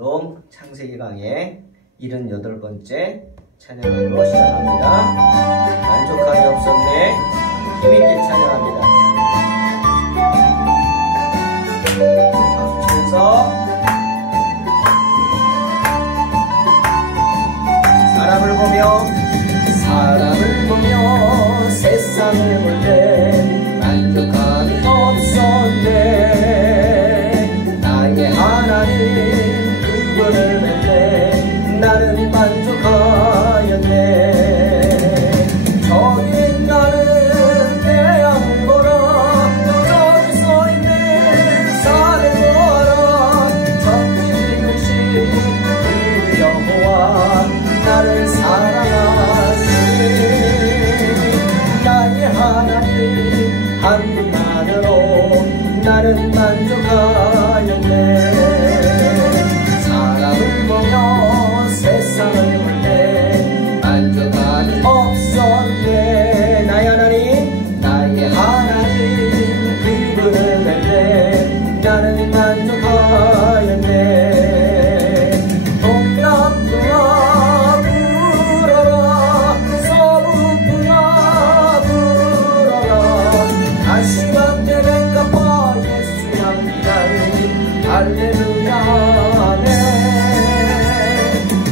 샬롬 창세기 강의 78번째 찬양으로 시작합니다. 만족함이 없었네. 힘있게 찬양합니다. 박수 치면서 사람을 보며 세상을 볼 때 만족함이 없었네. 나의 하나님 그분을 뵐 때 나는 만족하였네. 저기 나는 태양을 보라. 저기 서 있는 산을 보아라. 저기 지으신 그 여호와 나를 사랑하시니 나의 하나님 한 분만으로 나는 만족하였네. 사람을 보며 세상을 볼 때 만족함이 없었네. 나의 하나님 그분을 뵐 때 나는 만족하였네. 동남풍아 불어라. 서북풍아 불어라. 다시마 때문에 갚아 예수 향기 달리 할렐루야 아멘.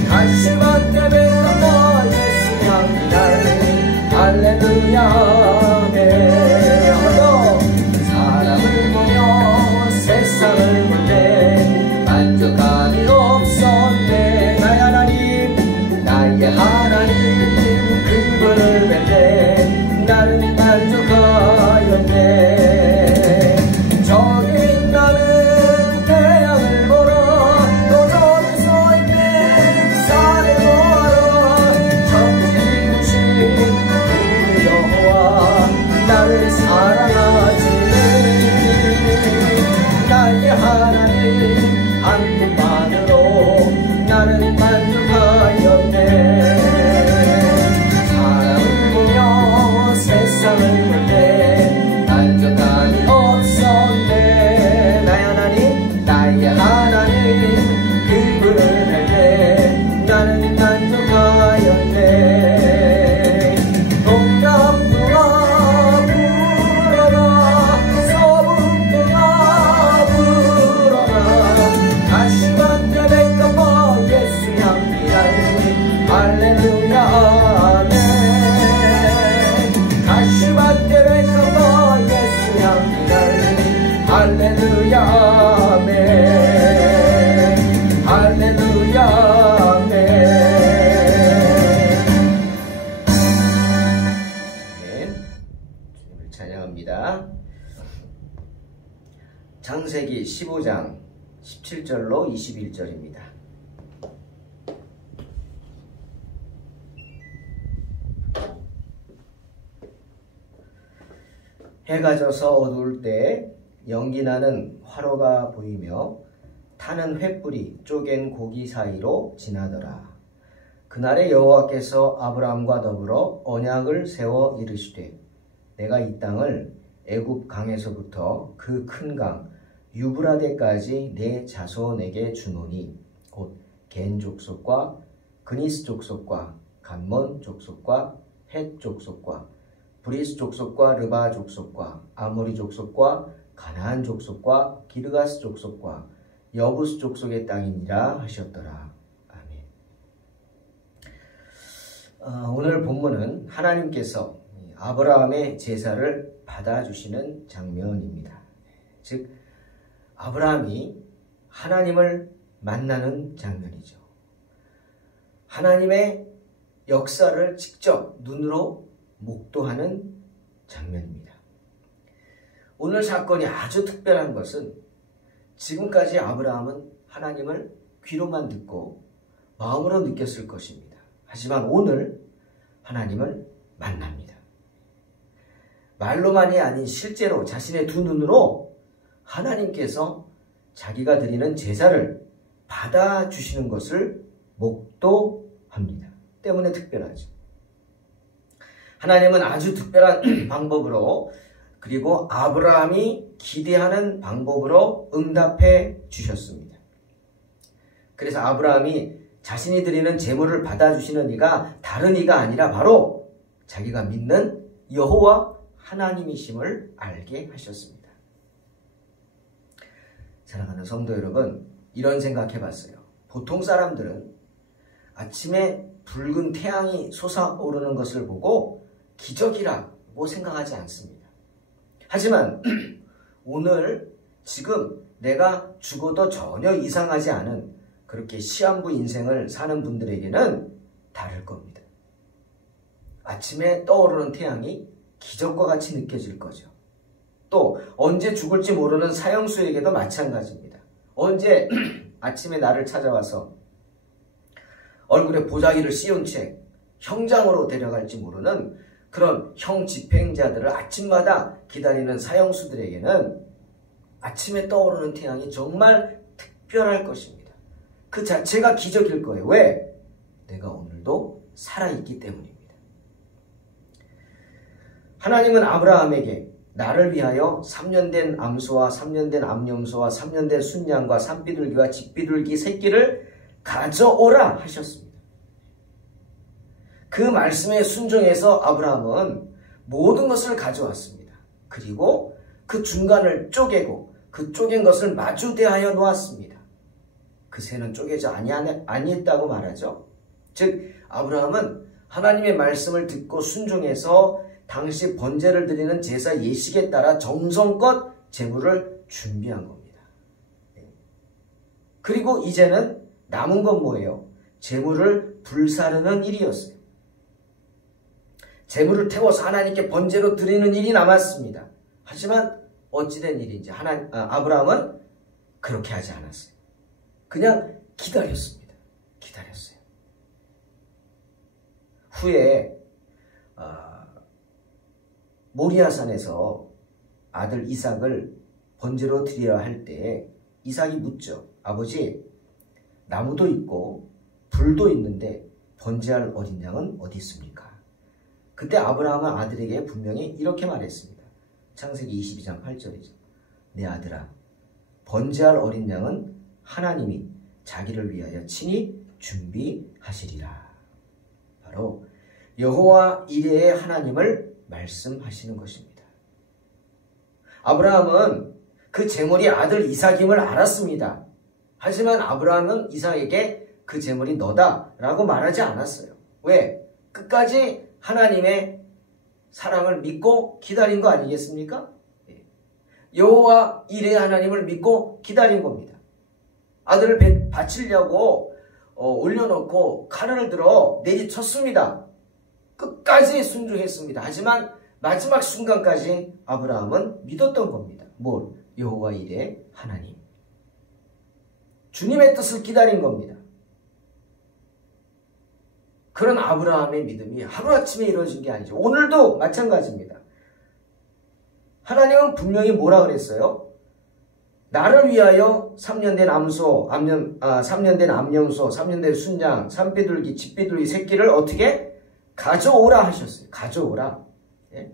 다시마 때문에 갚아 예수 향기 달리 할렐루야 아멘. 사람을 보며 세상을 볼 때 만족함이 없었네. 나의 하나님 그분을 뵐 때 나는 만족하였네. 저기 나는 태양을 보라. 또 저기 서 있는 산을 보아라. 저기 지으신 그 여호와 나를 사랑하시니 나의 하나님 한 분만으로 나는 만족하였네. 사람을 보며 세상을 볼 때 만족함이 없었네. 나의 하나님 그분을 뵐 때 나는 만족하였네. 동남풍아 불어라. 서북풍아 불어라. 다시마 때문에 갚아 예수 향기 달리 할렐루야 아멘. 다시마 때문에 갚아 예수 향기 달리 할렐루야 아멘. 할렐루야 아멘. 주님을 찬양합니다. 창세기 15장 17절로 21절입니다. 해가 져서 어두울 때 연기나는 화로가 보이며 타는 횃불이 쪼갠 고기 사이로 지나더라. 그날에 여호와께서 아브라함과 더불어 언약을 세워 이르시되 내가 이 땅을 애굽 강에서부터 그 큰 강 유브라데까지 내 자손에게 주노니 곧 겐 족속과 그니스 족속과 감몬 족속과 헷 족속과 브리스 족속과 르바 족속과 아모리 족속과 가나안 족속과 기르가스 족속과 여부스 족속의 땅이니라 하셨더라. 아멘. 오늘 본문은 하나님께서 아브라함의 제사를 받아주시는 장면입니다. 즉 아브라함이 하나님을 만나는 장면이죠. 하나님의 역사를 직접 눈으로 목도하는 장면입니다. 오늘 사건이 아주 특별한 것은 지금까지 아브라함은 하나님을 귀로만 듣고 마음으로 느꼈을 것입니다. 하지만 오늘 하나님을 만납니다. 말로만이 아닌 실제로 자신의 두 눈으로 하나님께서 자기가 드리는 제사를 받아주시는 것을 목도합니다. 때문에 특별하죠. 하나님은 아주 특별한 방법으로 그리고 아브라함이 기대하는 방법으로 응답해 주셨습니다. 그래서 아브라함이 자신이 드리는 제물을 받아주시는 이가 다른 이가 아니라 바로 자기가 믿는 여호와 하나님이심을 알게 하셨습니다. 사랑하는 성도 여러분, 이런 생각해 봤어요. 보통 사람들은 아침에 붉은 태양이 솟아오르는 것을 보고 기적이라고 생각하지 않습니다. 하지만 오늘 지금 내가 죽어도 전혀 이상하지 않은 그렇게 시한부 인생을 사는 분들에게는 다를 겁니다. 아침에 떠오르는 태양이 기적과 같이 느껴질 거죠. 또 언제 죽을지 모르는 사형수에게도 마찬가지입니다. 언제 아침에 나를 찾아와서 얼굴에 보자기를 씌운 채 형장으로 데려갈지 모르는 그런 형 집행자들을 아침마다 기다리는 사형수들에게는 아침에 떠오르는 태양이 정말 특별할 것입니다. 그 자체가 기적일 거예요. 왜? 내가 오늘도 살아있기 때문입니다. 하나님은 아브라함에게 나를 위하여 3년 된 암소와 3년 된 암염소와 3년 된 순양과 산비둘기와 집비둘기 새끼를 가져오라 하셨습니다. 그 말씀에 순종해서 아브라함은 모든 것을 가져왔습니다. 그리고 그 중간을 쪼개고 그 쪼갠 것을 마주대하여 놓았습니다. 그 새는 쪼개져 아니했다고 말하죠. 즉 아브라함은 하나님의 말씀을 듣고 순종해서 당시 번제를 드리는 제사 예식에 따라 정성껏 제물을 준비한 겁니다. 그리고 이제는 남은 건 뭐예요? 제물을 불사르는 일이었어요. 제물을 태워서 하나님께 번제로 드리는 일이 남았습니다. 하지만 어찌된 일인지 아브라함은 그렇게 하지 않았어요. 그냥 기다렸습니다. 기다렸어요. 후에 모리아산에서 아들 이삭을 번제로 드려야 할 때 이삭이 묻죠. 아버지, 나무도 있고 불도 있는데 번제할 어린 양은 어디 있습니까? 그때 아브라함은 아들에게 분명히 이렇게 말했습니다. 창세기 22장 8절이죠. 내 아들아, 번제할 어린 양은 하나님이 자기를 위하여 친히 준비하시리라. 바로 여호와 이레의 하나님을 말씀하시는 것입니다. 아브라함은 그 제물이 아들 이삭임을 알았습니다. 하지만 아브라함은 이삭에게 그 제물이 너다라고 말하지 않았어요. 왜? 끝까지 하나님의 사랑을 믿고 기다린 거 아니겠습니까? 여호와 이레의 하나님을 믿고 기다린 겁니다. 아들을 바치려고 올려놓고 칼을 들어 내리쳤습니다. 끝까지 순종했습니다. 하지만 마지막 순간까지 아브라함은 믿었던 겁니다. 뭘? 여호와 이레의 하나님. 주님의 뜻을 기다린 겁니다. 그런 아브라함의 믿음이 하루아침에 이루어진 게 아니죠. 오늘도 마찬가지입니다. 하나님은 분명히 뭐라 그랬어요? 나를 위하여 3년 된 암소, 3년 된 암염소, 3년 된 순양, 산비둘기, 집비둘기 새끼를 어떻게 가져오라 하셨어요. 가져오라. 예?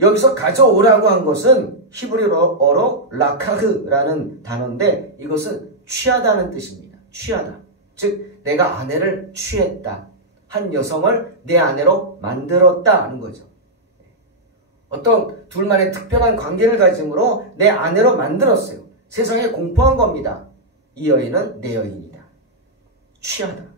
여기서 가져오라고 한 것은 히브리어로 라카흐라는 단어인데 이것은 취하다는 뜻입니다. 취하다. 즉 내가 아내를 취했다. 한 여성을 내 아내로 만들었다 하는 거죠. 어떤 둘만의 특별한 관계를 가짐으로 내 아내로 만들었어요. 세상에 공포한 겁니다. 이 여인은 내 여인이다. 취하다.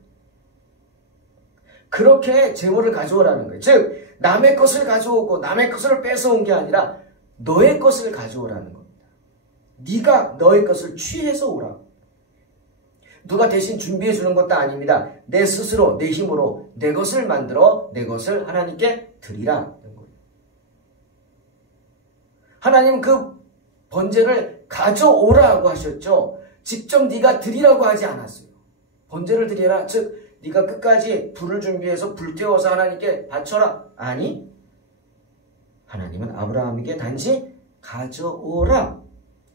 그렇게 제물을 가져오라는 거예요. 즉 남의 것을 가져오고 남의 것을 뺏어온 게 아니라 너의 것을 가져오라는 겁니다. 네가 너의 것을 취해서 오라. 누가 대신 준비해 주는 것도 아닙니다. 내 스스로 내 힘으로 내 것을 만들어 내 것을 하나님께 드리라. 하나님 그 번제를 가져오라고 하셨죠. 직접 네가 드리라고 하지 않았어요. 번제를 드려라. 즉 네가 끝까지 불을 준비해서 불태워서 하나님께 바쳐라. 아니, 하나님은 아브라함에게 단지 가져오라.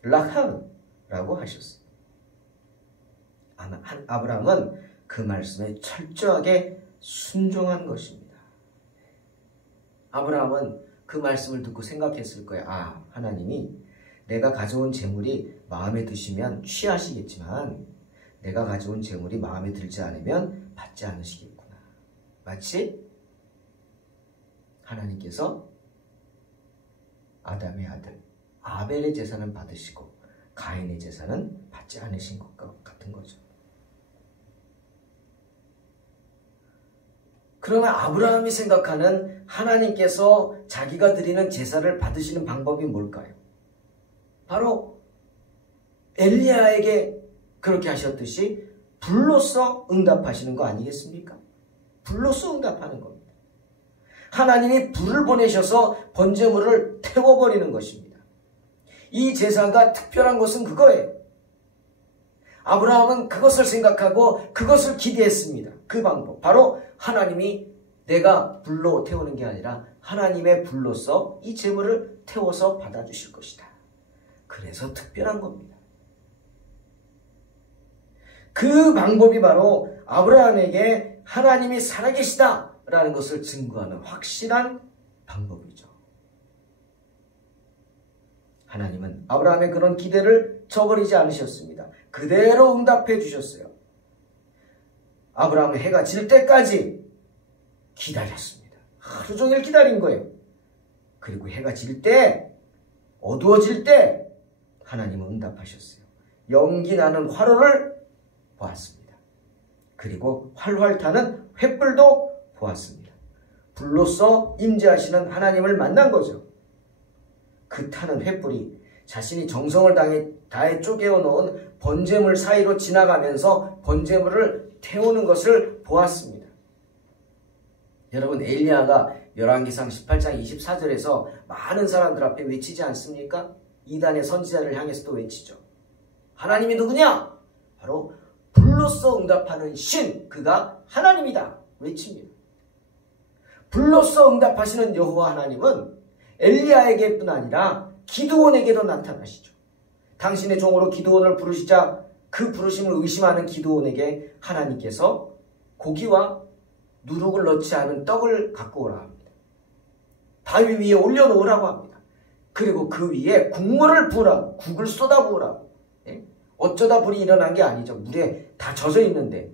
라카라고 하셨어요. 아브라함은 그 말씀에 철저하게 순종한 것입니다. 아브라함은 그 말씀을 듣고 생각했을 거예요. 아, 하나님이 내가 가져온 재물이 마음에 드시면 취하시겠지만 내가 가져온 재물이 마음에 들지 않으면 받지 않으시겠구나. 마치 하나님께서 아담의 아들 아벨의 제사는 받으시고 가인의 제사는 받지 않으신 것과 같은 거죠. 그러면 아브라함이 생각하는 하나님께서 자기가 드리는 제사를 받으시는 방법이 뭘까요? 바로 엘리야에게 그렇게 하셨듯이 불로써 응답하시는 거 아니겠습니까? 불로써 응답하는 겁니다. 하나님이 불을 보내셔서 번제물을 태워버리는 것입니다. 이 제사가 특별한 것은 그거예요. 아브라함은 그것을 생각하고 그것을 기대했습니다. 그 방법. 바로 하나님이 내가 불로 태우는 게 아니라 하나님의 불로써 이 제물을 태워서 받아주실 것이다. 그래서 특별한 겁니다. 그 방법이 바로 아브라함에게 하나님이 살아계시다라는 것을 증거하는 확실한 방법이죠. 하나님은 아브라함의 그런 기대를 저버리지 않으셨습니다. 그대로 응답해 주셨어요. 아브라함은 해가 질 때까지 기다렸습니다. 하루 종일 기다린 거예요. 그리고 해가 질 때, 어두워질 때 하나님은 응답하셨어요. 연기 나는 화로를 보았습니다. 그리고 활활 타는 횃불도 보았습니다. 불로써 임재하시는 하나님을 만난 거죠. 그 타는 횃불이 자신이 정성을 다해 쪼개어 놓은 번제물 사이로 지나가면서 번제물을 태우는 것을 보았습니다. 여러분, 엘리야가 열왕기상 18장 24절에서 많은 사람들 앞에 외치지 않습니까? 이단의 선지자를 향해서도 외치죠. 하나님이 누구냐? 바로 불로써 응답하는 신, 그가 하나님이다 외칩니다. 불로써 응답하시는 여호와 하나님은 엘리야에게뿐 아니라 기드온에게도 나타나시죠. 당신의 종으로 기드온을 부르시자 그 부르심을 의심하는 기드온에게 하나님께서 고기와 누룩을 넣지 않은 떡을 갖고 오라 합니다. 바위 위에 올려놓으라고 합니다. 그리고 그 위에 국물을 부으라고, 국을 쏟아부으라고. 어쩌다 불이 일어난 게 아니죠. 물에 다 젖어 있는데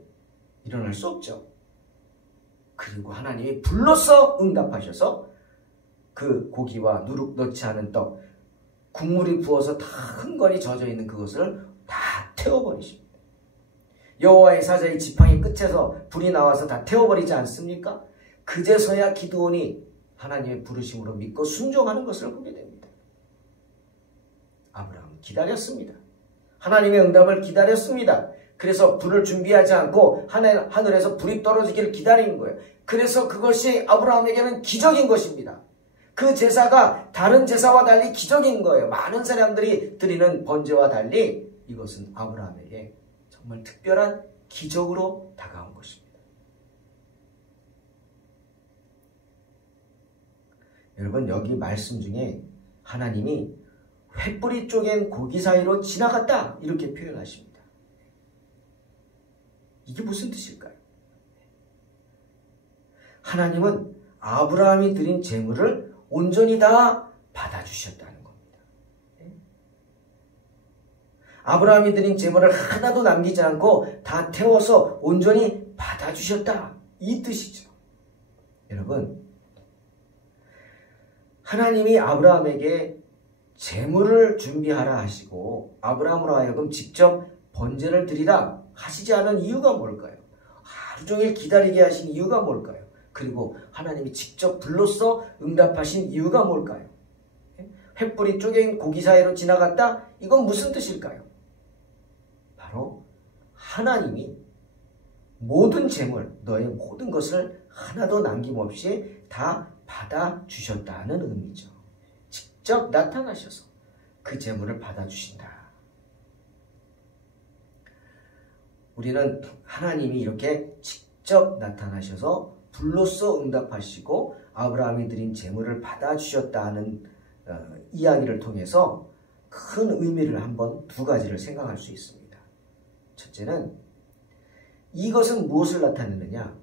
일어날 수 없죠. 그리고 하나님이 불로써 응답하셔서 그 고기와 누룩 넣지 않은 떡, 국물이 부어서 다 흥건히 젖어 있는 그것을 다 태워버리십니다. 여호와의 사자의 지팡이 끝에서 불이 나와서 다 태워버리지 않습니까? 그제서야 기드온이 하나님의 부르심으로 믿고 순종하는 것을 보게 됩니다. 아브라함은 기다렸습니다. 하나님의 응답을 기다렸습니다. 그래서 불을 준비하지 않고 하늘에서 불이 떨어지기를 기다리는 거예요. 그래서 그것이 아브라함에게는 기적인 것입니다. 그 제사가 다른 제사와 달리 기적인 거예요. 많은 사람들이 드리는 번제와 달리 이것은 아브라함에게 정말 특별한 기적으로 다가온 것입니다. 여러분, 여기 말씀 중에 하나님이 횃불이 쪼갠 고기 사이로 지나갔다 이렇게 표현하십니다. 이게 무슨 뜻일까요? 하나님은 아브라함이 드린 제물을 온전히 다 받아주셨다는 겁니다. 아브라함이 드린 제물을 하나도 남기지 않고 다 태워서 온전히 받아주셨다 이 뜻이죠. 여러분, 하나님이 아브라함에게 제물을 준비하라 하시고 아브라함으로 하여금 직접 번제를 드리라 하시지 않은 이유가 뭘까요? 하루 종일 기다리게 하신 이유가 뭘까요? 그리고 하나님이 직접 불로써 응답하신 이유가 뭘까요? 횃불이 쪼개인 고기 사이로 지나갔다? 이건 무슨 뜻일까요? 바로 하나님이 모든 제물, 너의 모든 것을 하나도 남김없이 다 받아주셨다는 의미죠. 직접 나타나셔서 그 제물을 받아주신다. 우리는 하나님이 이렇게 직접 나타나셔서 불로써 응답하시고 아브라함이 드린 제물을 받아주셨다는 이야기를 통해서 큰 의미를 한번 두 가지를 생각할 수 있습니다. 첫째는 이것은 무엇을 나타내느냐?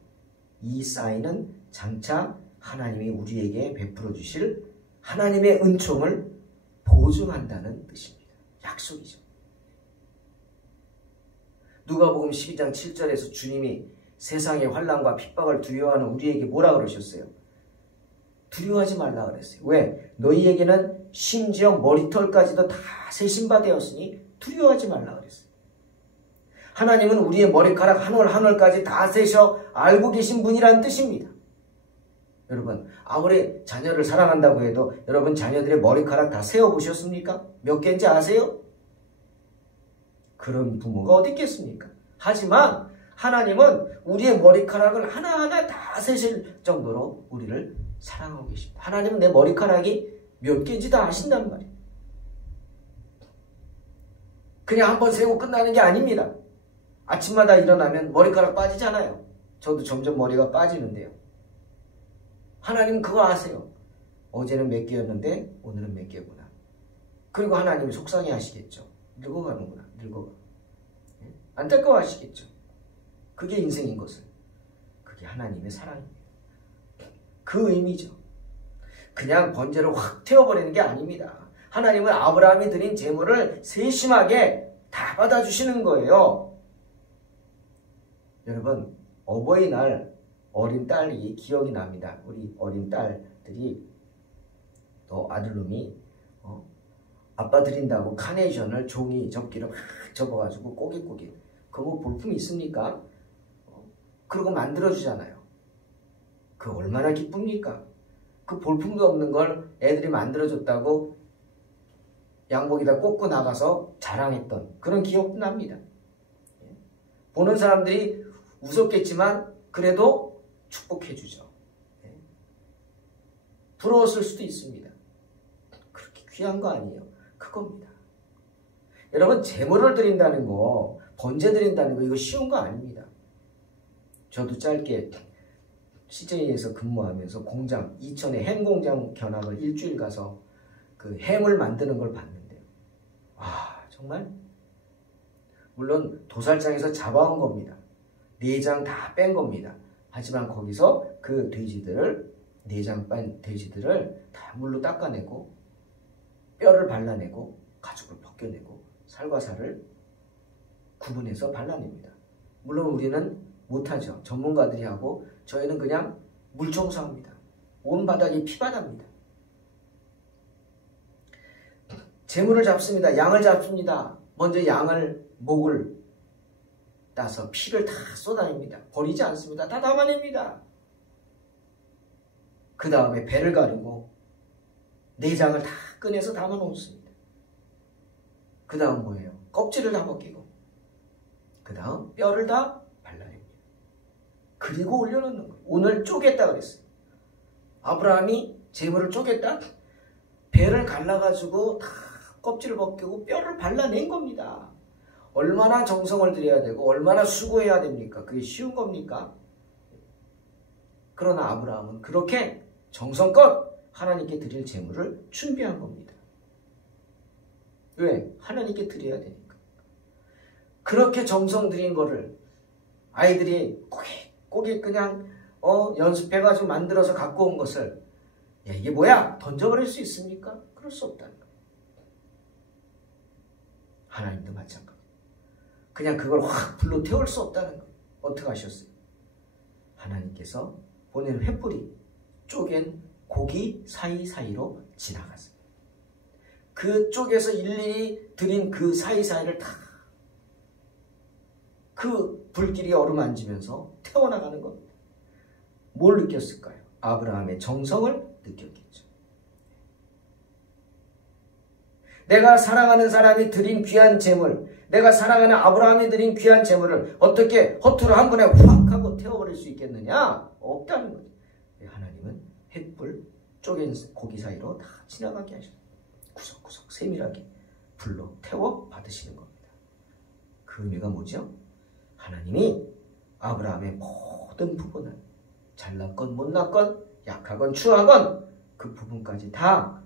이 사인은 장차 하나님이 우리에게 베풀어 주실 하나님의 은총을 보증한다는 뜻입니다. 약속이죠. 누가복음 12장 7절에서 주님이 세상의 환난과 핍박을 두려워하는 우리에게 뭐라 그러셨어요? 두려워하지 말라 그랬어요. 왜? 너희에게는 심지어 머리털까지도 다 세신 바 되었으니 두려워하지 말라 그랬어요. 하나님은 우리의 머리카락 한 올 한 올까지 다 세셔 알고 계신 분이라는 뜻입니다. 여러분, 아무리 자녀를 사랑한다고 해도 여러분 자녀들의 머리카락 다 세어보셨습니까? 몇 개인지 아세요? 그런 부모가 어디 있겠습니까? 하지만 하나님은 우리의 머리카락을 하나하나 다 세실 정도로 우리를 사랑하고 계십니다. 하나님은 내 머리카락이 몇 개인지 다 아신단 말이에요. 그냥 한번 세고 끝나는 게 아닙니다. 아침마다 일어나면 머리카락 빠지잖아요. 저도 점점 머리가 빠지는데요. 하나님은 그거 아세요. 어제는 몇 개였는데 오늘은 몇 개구나. 그리고 하나님이 속상해 하시겠죠. 늙어가는구나. 늙어가. 안타까워하시겠죠. 그게 인생인 것은. 그게 하나님의 사랑입니다. 그 의미죠. 그냥 번제를 확 태워버리는 게 아닙니다. 하나님은 아브라함이 드린 제물을 세심하게 다 받아주시는 거예요. 여러분, 어버이날 어린 딸이 기억이 납니다. 우리 어린 딸들이 또 아들놈이 아빠 드린다고 카네이션을 종이 접기로 막 접어가지고 꼬깃꼬깃. 그거 뭐 볼품이 있습니까? 그러고 만들어주잖아요. 그 얼마나 기쁩니까? 그 볼품도 없는 걸 애들이 만들어줬다고 양복에다 꽂고 나가서 자랑했던 그런 기억도 납니다. 보는 사람들이 웃었겠지만 그래도 축복해주죠. 부러웠을 수도 있습니다. 그렇게 귀한 거 아니에요. 그겁니다. 여러분, 제물을 드린다는 거, 번제 드린다는 거 이거 쉬운 거 아닙니다. 저도 짧게 CJ에서 근무하면서 공장, 이천의 햄 공장 견학을 일주일 가서 그 햄을 만드는 걸 봤는데요. 와, 정말 물론 도살장에서 잡아온 겁니다. 내장 다 뺀 겁니다. 하지만 거기서 그 돼지들을, 내장 뺀 돼지들을 다 물로 닦아내고 뼈를 발라내고 가죽을 벗겨내고 살과 살을 구분해서 발라냅니다. 물론 우리는 못하죠. 전문가들이 하고 저희는 그냥 물 청소합니다. 온 바닥이 피바다입니다. 재물을 잡습니다. 양을 잡습니다. 먼저 양을 목을 따서 피를 다 쏟아냅니다. 버리지 않습니다. 다 담아냅니다. 그 다음에 배를 가르고 내장을 다 꺼내서 담아 놓습니다. 그 다음 뭐예요? 껍질을 다 벗기고 그 다음 뼈를 다 발라냅니다. 그리고 올려놓는 거예요. 오늘 쪼갰다 그랬어요. 아브라함이 제물을 쪼갰다? 배를 갈라가지고 다 껍질을 벗기고 뼈를 발라낸 겁니다. 얼마나 정성을 들여야 되고 얼마나 수고해야 됩니까? 그게 쉬운 겁니까? 그러나 아브라함은 그렇게 정성껏 하나님께 드릴 제물을 준비한 겁니다. 왜? 하나님께 드려야 되니까. 그렇게 정성 들인 거를 아이들이 꼬깃 그냥 연습해가지고 만들어서 갖고 온 것을 야, 이게 뭐야? 던져버릴 수 있습니까? 그럴 수 없다는 거예요. 하나님도 마찬가지. 그냥 그걸 확 불로 태울 수 없다는 거예요. 어떻게 하셨어요? 하나님께서 보낸 횃불이 쪼갠 고기 사이사이로 지나갔어요. 그 쪽에서 일일이 드린 그 사이사이를 다 그 불길이 어루만지면서 태워나가는 겁니다. 뭘 느꼈을까요? 아브라함의 정성을 느꼈겠죠. 내가 사랑하는 사람이 드린 귀한 재물, 내가 사랑하는 아브라함이 드린 귀한 재물을 어떻게 허투루 한 번에 확 하고 태워버릴 수 있겠느냐? 없다는 거죠. 하나님은 횃불 쪼갠 고기 사이로 다 지나가게 하셨어요. 구석구석 세밀하게 불로 태워 받으시는 겁니다. 그 의미가 뭐죠? 하나님이 아브라함의 모든 부분을 잘났건 못났건 약하건 추하건 그 부분까지 다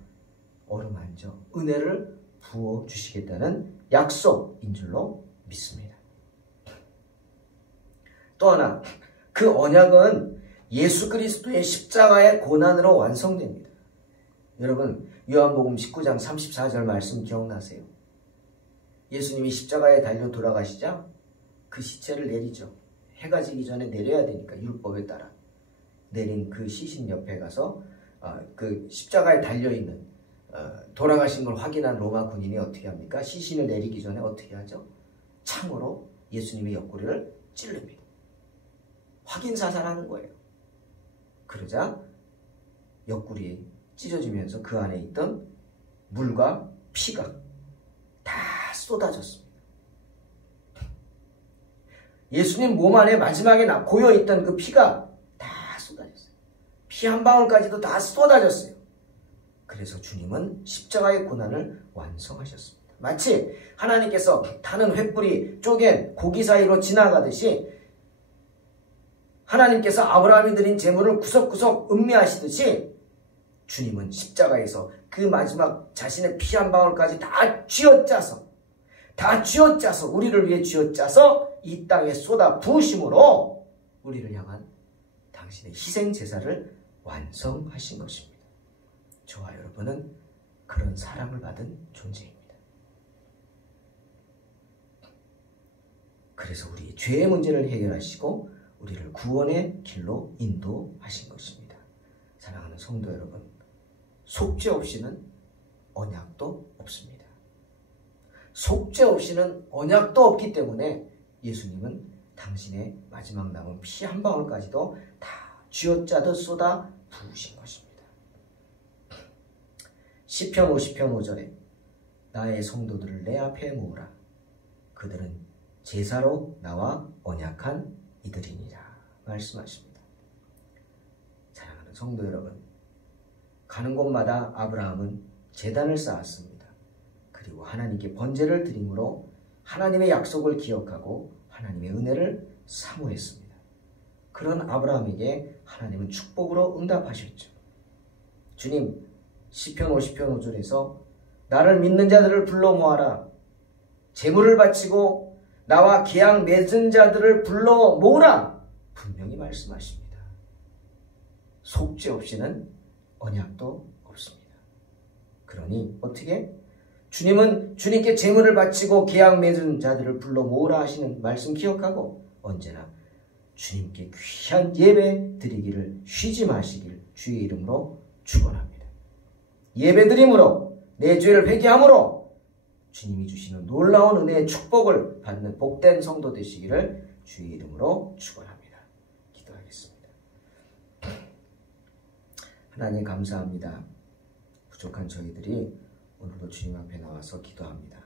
어루만져 은혜를 부어주시겠다는 약속인 줄로 믿습니다. 또 하나, 그 언약은 예수 그리스도의 십자가의 고난으로 완성됩니다. 여러분, 요한복음 19장 34절 말씀 기억나세요? 예수님이 십자가에 달려 돌아가시자 그 시체를 내리죠. 해가 지기 전에 내려야 되니까 율법에 따라 내린 그 시신 옆에 가서 그 십자가에 달려있는 돌아가신 걸 확인한 로마 군인이 어떻게 합니까? 시신을 내리기 전에 어떻게 하죠? 창으로 예수님의 옆구리를 찔릅니다. 확인 사살하는 거예요. 그러자 옆구리에 찢어지면서 그 안에 있던 물과 피가 다 쏟아졌습니다. 예수님 몸 안에 마지막에 고여있던 그 피가 다 쏟아졌어요. 피 한 방울까지도 다 쏟아졌어요. 그래서 주님은 십자가의 고난을 완성하셨습니다. 마치 하나님께서 타는 횃불이 쪼갠 고기 사이로 지나가듯이 하나님께서 아브라함이 드린 제물을 구석구석 음미하시듯이 주님은 십자가에서 그 마지막 자신의 피 한 방울까지 다 쥐어짜서 우리를 위해 쥐어짜서 이 땅에 쏟아 부으심으로 우리를 향한 당신의 희생 제사를 완성하신 것입니다. 저와 여러분은 그런 사랑을 받은 존재입니다. 그래서 우리의 죄의 문제를 해결하시고 우리를 구원의 길로 인도하신 것입니다. 사랑하는 성도 여러분, 속죄 없이는 언약도 없습니다. 속죄 없이는 언약도 없기 때문에 예수님은 당신의 마지막 남은 피 한 방울까지도 다 쥐어짜듯 쏟아 부으신 것입니다. 시편 50편 5절에 나의 성도들을 내 앞에 모으라. 그들은 제사로 나와 언약한 이들이니라 말씀하십니다. 사랑하는 성도 여러분, 가는 곳마다 아브라함은 제단을 쌓았습니다. 그리고 하나님께 번제를 드림으로 하나님의 약속을 기억하고 하나님의 은혜를 사모했습니다. 그런 아브라함에게 하나님은 축복으로 응답하셨죠. 주님, 시편 50편 5절에서 나를 믿는 자들을 불러 모아라. 제물을 바치고 나와 계약 맺은 자들을 불러 모으라. 분명히 말씀하십니다. 속죄 없이는 언약도 없습니다. 그러니 어떻게? 주님은 주님께 제물을 바치고 계약 맺은 자들을 불러 모으라 하시는 말씀 기억하고 언제나 주님께 귀한 예배 드리기를 쉬지 마시길 주의 이름으로 축원합니다. 예배 드림으로 내 죄를 회개함으로 주님이 주시는 놀라운 은혜의 축복을 받는 복된 성도 되시기를 주의 이름으로 축원합니다. 기도하겠습니다. 하나님 감사합니다. 부족한 저희들이 오늘도 주님 앞에 나와서 기도합니다.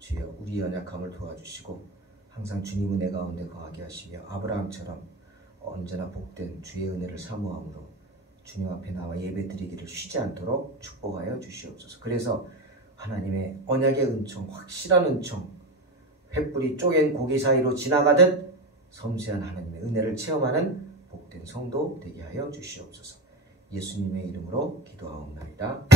주여 우리 연약함을 도와주시고 항상 주님 은혜 가운데 거하게 하시며 아브라함처럼 언제나 복된 주의 은혜를 사모함으로 주님 앞에 나와 예배드리기를 쉬지 않도록 축복하여 주시옵소서. 그래서 하나님의 언약의 은총, 확실한 은총, 횃불이 쪼갠 고기 사이로 지나가듯 섬세한 하나님의 은혜를 체험하는 복된 성도 되게 하여 주시옵소서. 예수님의 이름으로 기도하옵나이다.